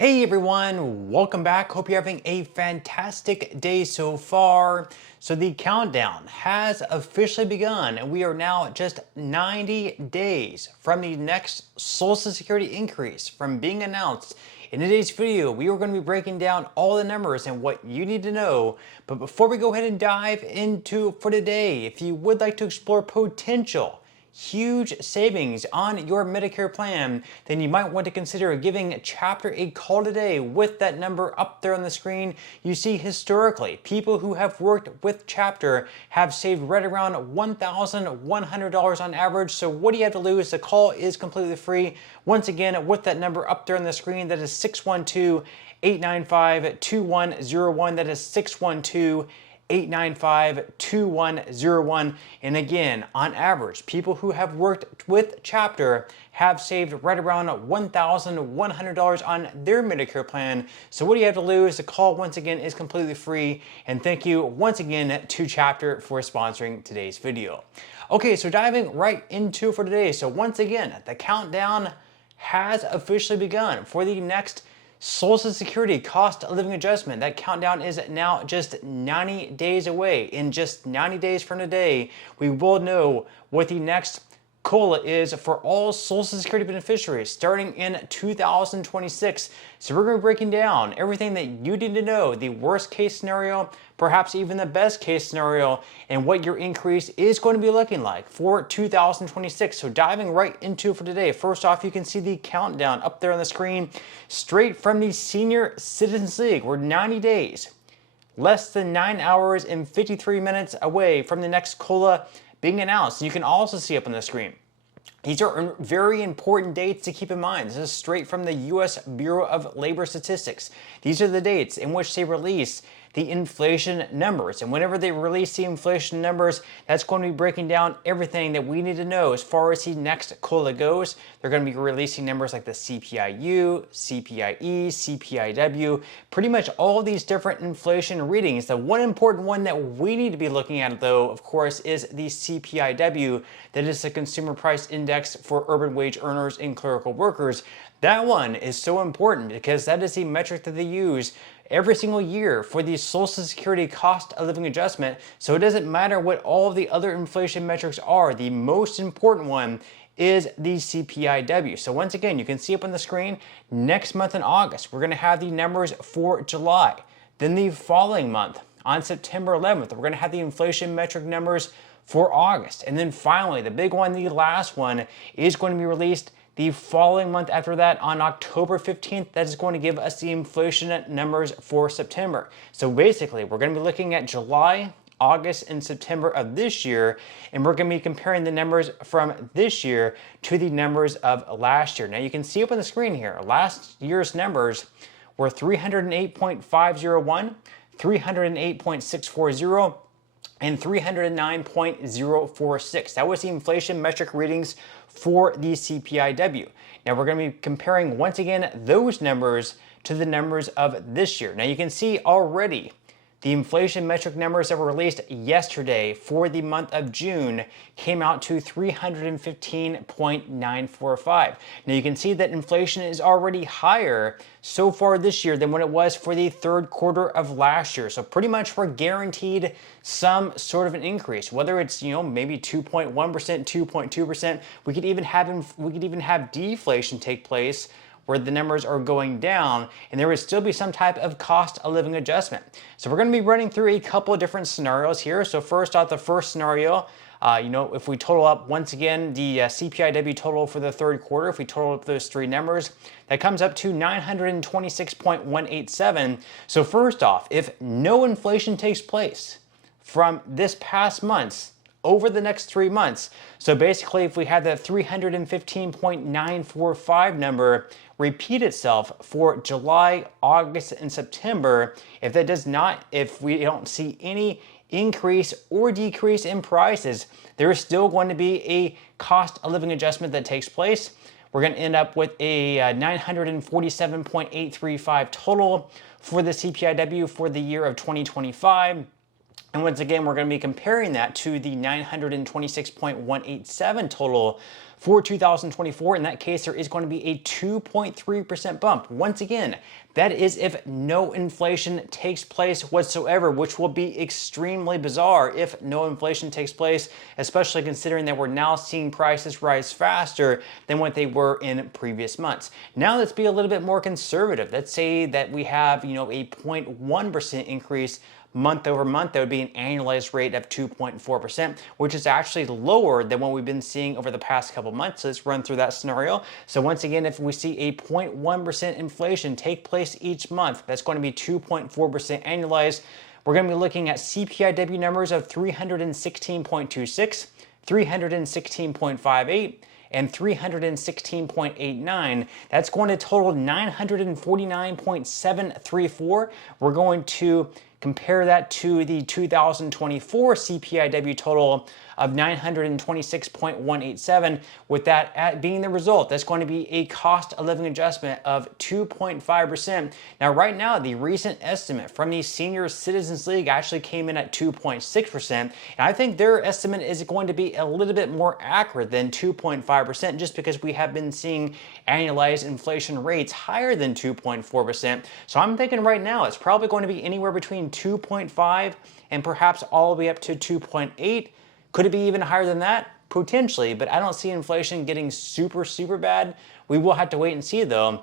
Hey everyone, welcome back. Hope you're having a fantastic day so far. So the countdown has officially begun and we are now just 90 days from the next Social Security increase from being announced. In today's video, we are going to be breaking down all the numbers and what you need to know. But before we go ahead and dive into for today, if you would like to explore potential huge savings on your Medicare plan, then you might want to consider giving Chapter a call today. With that number up there on the screen, you see historically, people who have worked with Chapter have saved right around $1,100 on average. So what do you have to lose? The call is completely free. Once again, with that number up there on the screen, that is 612-895-2101. That is 612-895-2101. And again, on average, people who have worked with Chapter have saved right around $1,100 on their Medicare plan. So what do you have to lose? The call, once again, is completely free. And thank you once again to Chapter for sponsoring today's video. Okay, so diving right into for today. So once again, the countdown has officially begun for the next Social Security cost of living adjustment. That countdown is now just 90 days away. In just 90 days from today, we will know what the next COLA is for all Social Security beneficiaries starting in 2026. So we're going to be breaking down everything that you need to know, the worst case scenario, perhaps even the best case scenario, and what your increase is going to be looking like for 2026. So diving right into for today, first off, you can see the countdown up there on the screen, straight from the Senior Citizens League. We're 90 days, less than 9 hours and 53 minutes away from the next COLA being announced. You can also see up on the screen, these are very important dates to keep in mind. This is straight from the U.S. Bureau of Labor Statistics. These are the dates in which they release the inflation numbers. And whenever they release the inflation numbers, that's going to be breaking down everything that we need to know as far as the next COLA goes. They're going to be releasing numbers like the CPIU, CPIE, CPIW, pretty much all these different inflation readings. The one important one that we need to be looking at, though, of course, is the CPIW. That is the Consumer Price Index for urban wage earners and clerical workers. That one is so important because that is the metric that they use every single year for the Social Security cost of living adjustment. So it doesn't matter what all of the other inflation metrics are. The most important one is the CPIW. So once again, you can see up on the screen, next month in August, we're going to have the numbers for July. Then the following month, on September 11th, we're going to have the inflation metric numbers for August. And then finally, the big one, the last one, is going to be released the following month after that on October 15th. That is going to give us the inflation numbers for September. So basically, we're going to be looking at July, August, and September of this year, and we're going to be comparing the numbers from this year to the numbers of last year. Now you can see up on the screen here, last year's numbers were 308.501, 308.640, and 309.046. That was the inflation metric readings for the CPIW. Now we're going to be comparing once again those numbers to the numbers of this year. Now you can see already the inflation metric numbers that were released yesterday for the month of June came out to 315.945. Now you can see that inflation is already higher so far this year than what it was for the third quarter of last year. So pretty much we're guaranteed some sort of an increase, whether it's, maybe 2.1%, 2.2%. We could even have deflation take place where the numbers are going down, and there would still be some type of cost of living adjustment. So we're going to be running through a couple of different scenarios here. So first off, the first scenario, if we total up once again the CPIW total for the third quarter, if we total up those three numbers, that comes up to 926.187. So first off, if no inflation takes place from this past month over the next 3 months, so basically if we had that 315.945 number repeat itself for July, August, and September, if we don't see any increase or decrease in prices, there is still going to be a cost of living adjustment that takes place. We're going to end up with a 947.835 total for the CPIW for the year of 2025. And once again, we're going to be comparing that to the 926.187 total for 2024. In that case, there is going to be a 2.3% bump. Once again, that is if no inflation takes place whatsoever, which will be extremely bizarre if no inflation takes place, especially considering that we're now seeing prices rise faster than what they were in previous months. Now let's be a little bit more conservative. Let's say that we have, a 0.1% increase month over month. That would be an annualized rate of 2.4%, which is actually lower than what we've been seeing over the past couple months. So let's run through that scenario. So once again, if we see a 0.1% inflation take place each month, that's going to be 2.4% annualized. We're going to be looking at CPIW numbers of 316.26, 316.58, and 316.89. That's going to total 949.734. We're going to compare that to the 2024 CPIW total of 926.187, with that being the result. That's going to be a cost of living adjustment of 2.5%. Now, right now, the recent estimate from the Senior Citizens League actually came in at 2.6%, and I think their estimate is going to be a little bit more accurate than 2.5%, just because we have been seeing annualized inflation rates higher than 2.4%. So I'm thinking right now it's probably going to be anywhere between 2.5 and perhaps all the way up to 2.8. Could it be even higher than that? Potentially, but I don't see inflation getting super bad. We will have to wait and see though.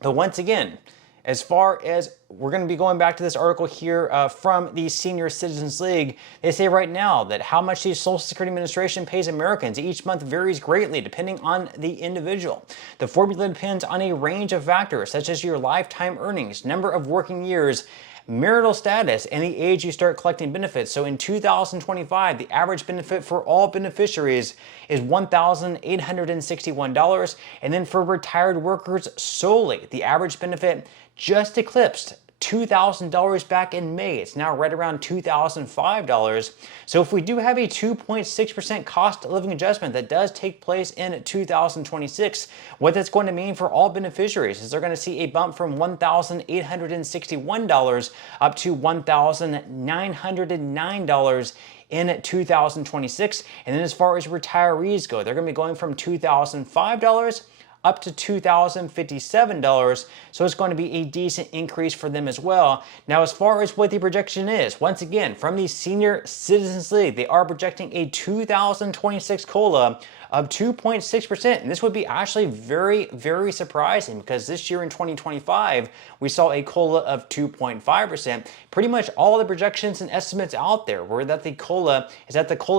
But once again, as far as we're going to be going back to this article here from the Senior Citizens League, they say right now that how much the Social Security Administration pays Americans each month varies greatly depending on the individual. The formula depends on a range of factors such as your lifetime earnings, number of working years, marital status, and the age you start collecting benefits. So in 2025, the average benefit for all beneficiaries is $1,861. And then for retired workers solely, the average benefit just eclipsed $2,000 back in May. It's now right around $2,005. So if we do have a 2.6% cost of living adjustment that does take place in 2026, what that's going to mean for all beneficiaries is they're going to see a bump from $1,861 up to $1,909 in 2026. And then as far as retirees go, they're going to be going from $2,005 up to $2,057. So it's going to be a decent increase for them as well. Now, as far as what the projection is, once again, from the Senior Citizens League, they are projecting a 2026 COLA of 2.6%. And this would be actually very surprising, because this year in 2025, we saw a COLA of 2.5%. Pretty much all the projections and estimates out there were that the COLA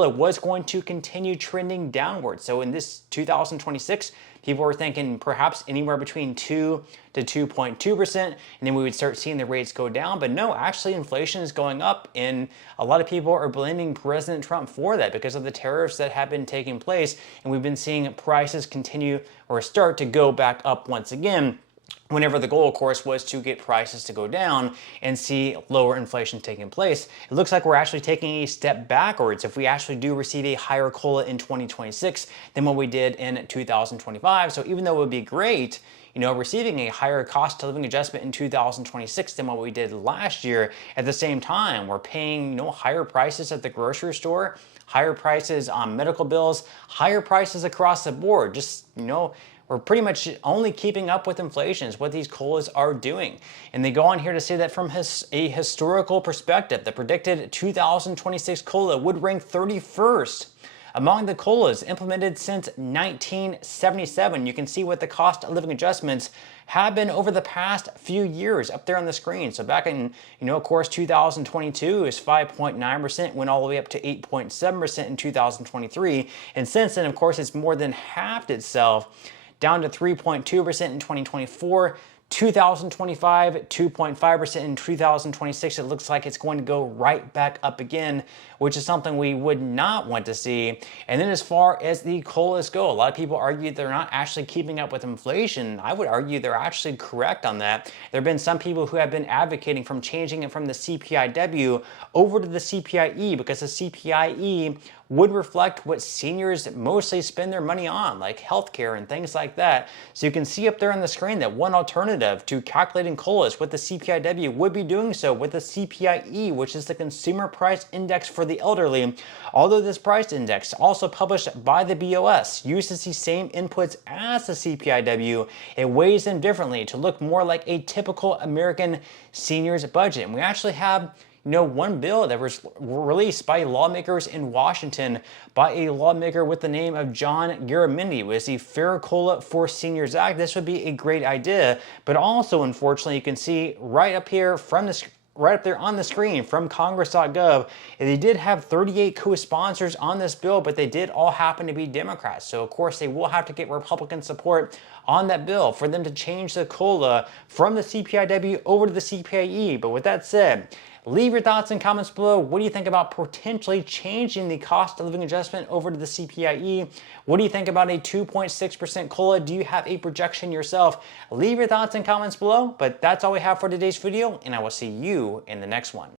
was going to continue trending downward. So in this 2026, people were thinking perhaps anywhere between 2 to 2.2%, and then we would start seeing the rates go down. But no, actually inflation is going up, and a lot of people are blaming President Trump for that because of the tariffs that have been taking place, and we've been seeing prices continue or start to go back up once again, whenever the goal, of course, was to get prices to go down and see lower inflation taking place. It looks like we're actually taking a step backwards if we actually do receive a higher COLA in 2026 than what we did in 2025. So even though it would be great, receiving a higher cost of living adjustment in 2026 than what we did last year, at the same time, we're paying higher prices at the grocery store, higher prices on medical bills, higher prices across the board. We're pretty much only keeping up with inflation is what these COLAs are doing. And they go on here to say that from a historical perspective, the predicted 2026 COLA would rank 31st among the COLAs implemented since 1977. You can see what the cost of living adjustments have been over the past few years up there on the screen. So back in, of course, 2022 is 5.9%, went all the way up to 8.7% in 2023. And since then, of course, it's more than halved itself, down to 3.2% in 2024, 2025, 2.5% in 2026. It looks like it's going to go right back up again, which is something we would not want to see. And then as far as the COLAs go, a lot of people argue they're not actually keeping up with inflation. I would argue they're actually correct on that. There have been some people who have been advocating from changing it from the CPIW over to the CPIE, because the CPIE would reflect what seniors mostly spend their money on, like healthcare and things like that. So you can see up there on the screen that one alternative to calculating COLAs with the CPIW would be doing so with the CPIE, which is the Consumer Price Index for the elderly. Although this price index, also published by the BOS, uses the same inputs as the CPIW, it weighs them differently to look more like a typical American senior's budget. And we actually have one bill that was released by lawmakers in Washington by a lawmaker with the name of John Garamendi, was the Fair COLA for Seniors Act. This would be a great idea, but also, unfortunately, you can see right up here from this right up there on the screen from Congress.gov, they did have 38 co-sponsors on this bill, but they did all happen to be Democrats. So of course they will have to get Republican support on that bill for them to change the COLA from the CPIW over to the CPIE. But with that said, leave your thoughts and comments below. What do you think about potentially changing the cost of living adjustment over to the CPIE? What do you think about a 2.6% COLA? Do you have a projection yourself? Leave your thoughts and comments below. But that's all we have for today's video, and I will see you in the next one.